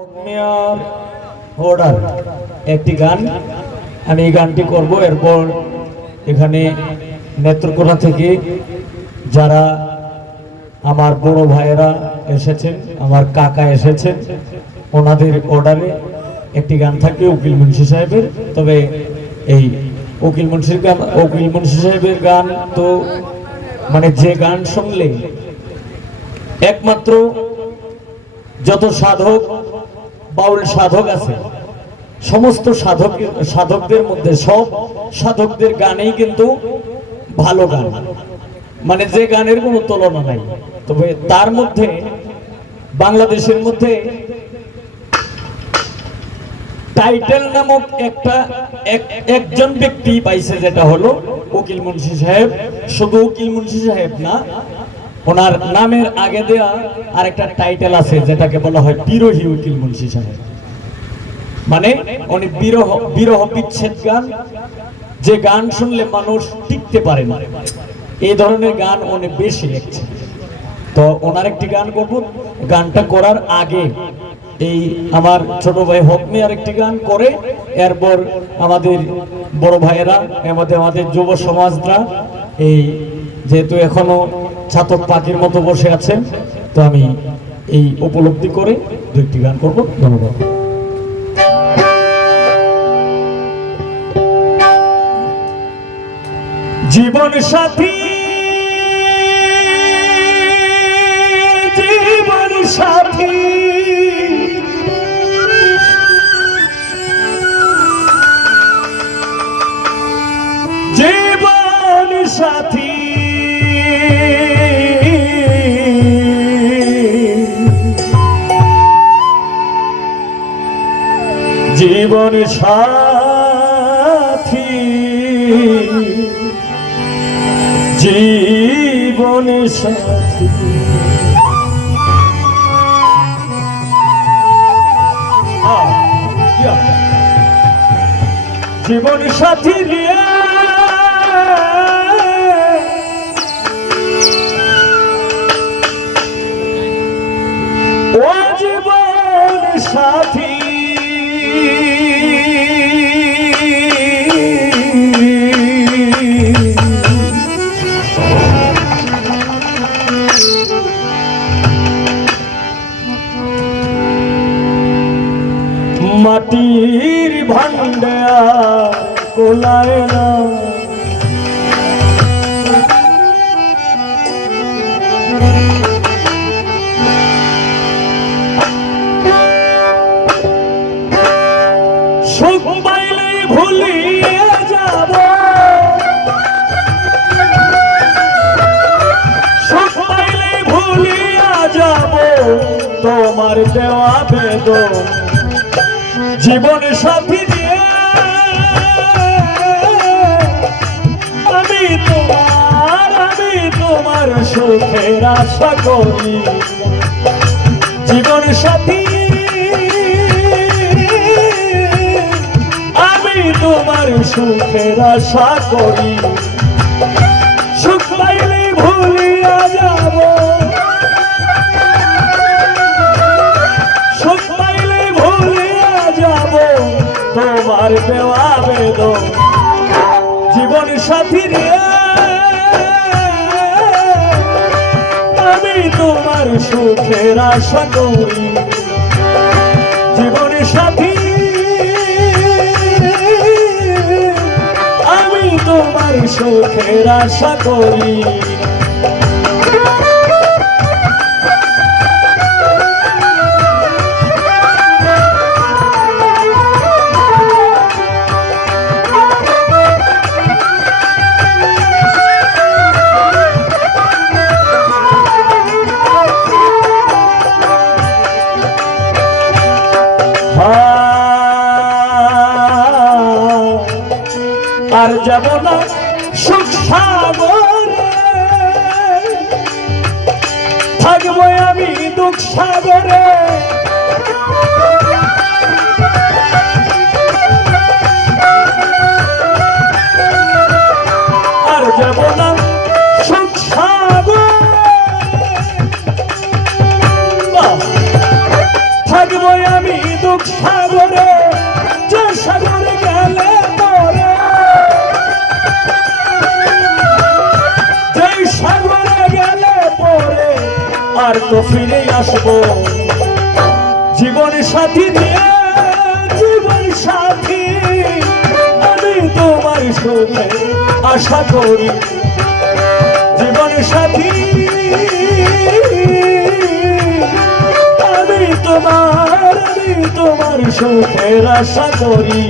অগ্নিয়ার order একটি গান আমি এই গানটি করব। এরপর এখানে নেত্রকোনা থেকে যারা আমার বড় ভাইয়েরা এসেছেন, আমার কাকা এসেছেন, ওনাদের অর্ডারে একটি গান থাকবে উকিল মুন্সি সাহেবের। তবে এই উকিল মুন্সি সাহেবের গান তো মানে যে গান শুনলে একমাত্র যত সাধক বাউল সাধক আছে সমস্ত সাধকদের মধ্যে সব সাধকদের গানেই কিন্তু ভালো গান, মানে যে গানের কোনো তুলনা নাই। তবে তার মধ্যে বাংলাদেশের মধ্যে টাইটেল নামক একজন ব্যক্তি পাইছে, যেটা হলো উকিল মুন্সি সাহেব। শুধু উকিল মুন্সি সাহেব না, ওনার নামের আগে দেয়া আরেকটা টাইটেল আছে যেটাকে বলা হয় বিরোহী উকিল মুন্সি সাহেব। মানে উনি বিরহ বিচ্ছেদ গান, যে গান শুনলে মানুষ টিকতে পারে না, এই ধরনের গান উনি বেশি লিখছেন। তো ওনার একটি গান করব। গানটা করার আগে এই আমার ছোট ভাই হকমি আরেকটি গান করে, এরপর আমাদের বড় ভাইয়েরা আমাদের যুব সমাজরা এই যেহেতু এখনো ছাতক পাখির মতো বসে আছেন, তো আমি এই উপলব্ধি করে দুইটি গান করব। ধন্যবাদ। জীবন সাথী, জীবন সাথী, জীবন সাথী, জীবন সাথী, জীবন সাথী, জীবন সাথী রে, ও জীবন সাথী, মাটির ভান্ডে কোলায় না, সুখ পাইলে ভুলিয়ে যাব, সুখ পাইলে ভুলিয়া যাব তোমার দেওয়া বেদন। জীবন সাথী দিয়ে আমি তোমার সুখের আশা করি। জীবন সাথী আমি তোমার সুখের আশা করি। সুখ পাইলে ভুলিয়া যাব, সুখ পাইলে ভুলিয়া যাব তোমার দেওয়া বেদন। জীবন সাথী রে, আমি তোমার সুখের আশা করি। জীবন সাথী আমি তোমার সুখের আশা করি। আর যাব না সুখ সাগরে, থাকবো আমি দুঃখ সাগরে। আর যাব না সুখ সাগরে, থাকবো আমি দুঃখ সাগরে, যে সাগরে গেলে পরে, যে সাগরে গেলে পরে আর তো ফিরে আসবো জীবন সাথী দিয়ে, জীবন সাথী আমি তোমার সুখে আশা করি, জীবন সাথী আমি তোমার সুখের আশা করি।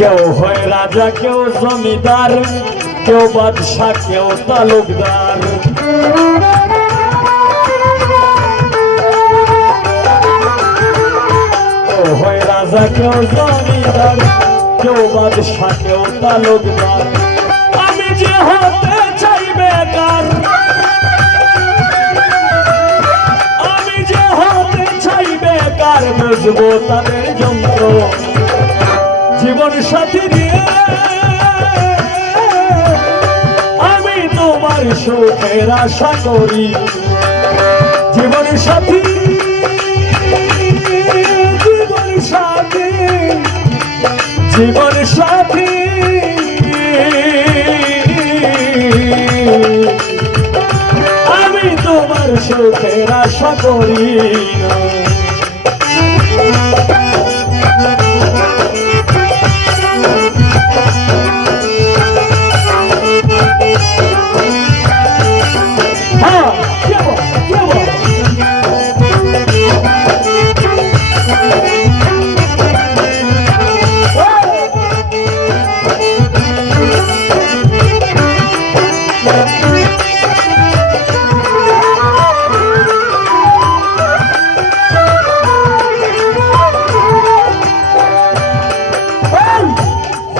কেউ হয় রাজা, কেউ জমিদার, কেউ বাদশা, কেউ তালুকদার। কেউ হয় রাজা, কেউ জমিদার, কেউ বাদশা, কেউ তালুকদার। আমি যে হতে চাই বেকার, আমি যে হতে চাই বেকার, বুঝবো তাদের যন্ত্র জীবন সাথী দিয়ে আমি তোমার সুখের আশা করি, জীবন সাথী, জীবন সাথী, জীবন সাথী আমি তোমার সুখের আশা করি না।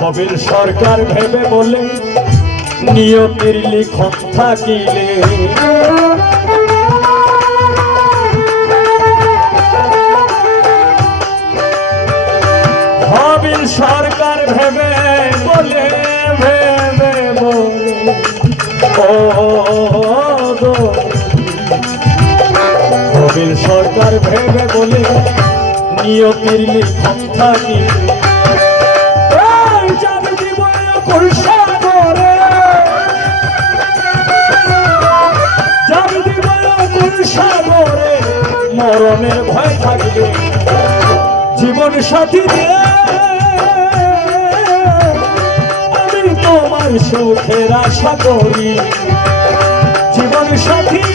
কবির সরকার ভেবে বলে নিয়তির লিখন থাকিলে, কবির সরকার ভেবে বলে, ভেবে বলে কবির সরকার ভেবে বলে নিয়তির লিখন থাকিলে, সাগরে মরণের ভয় থাকবে জীবন সাথী দিয়ে আমি তোমার সুখের আশা করি, জীবন সাথী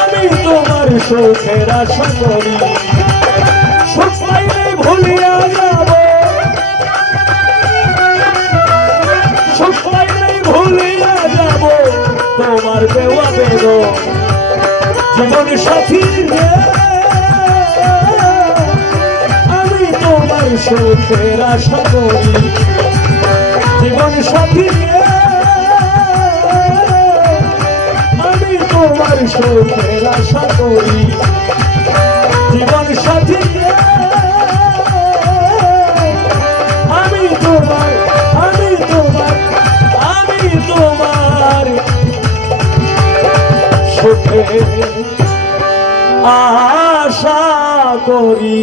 আমি তোমার সুখের আশা করি। সুখ পাইলে ভুলিয়া যাব, সুখ পাইলে ভুলিয়া যাব তোমার দেওয়া বেদন, জীবন সাথী আমি তোমার সুখের আশা করি, জীবন সাথী আমি তোমার সুখের আশা করি, জীবন সাথী আমি তোমার সুখের আশা করি।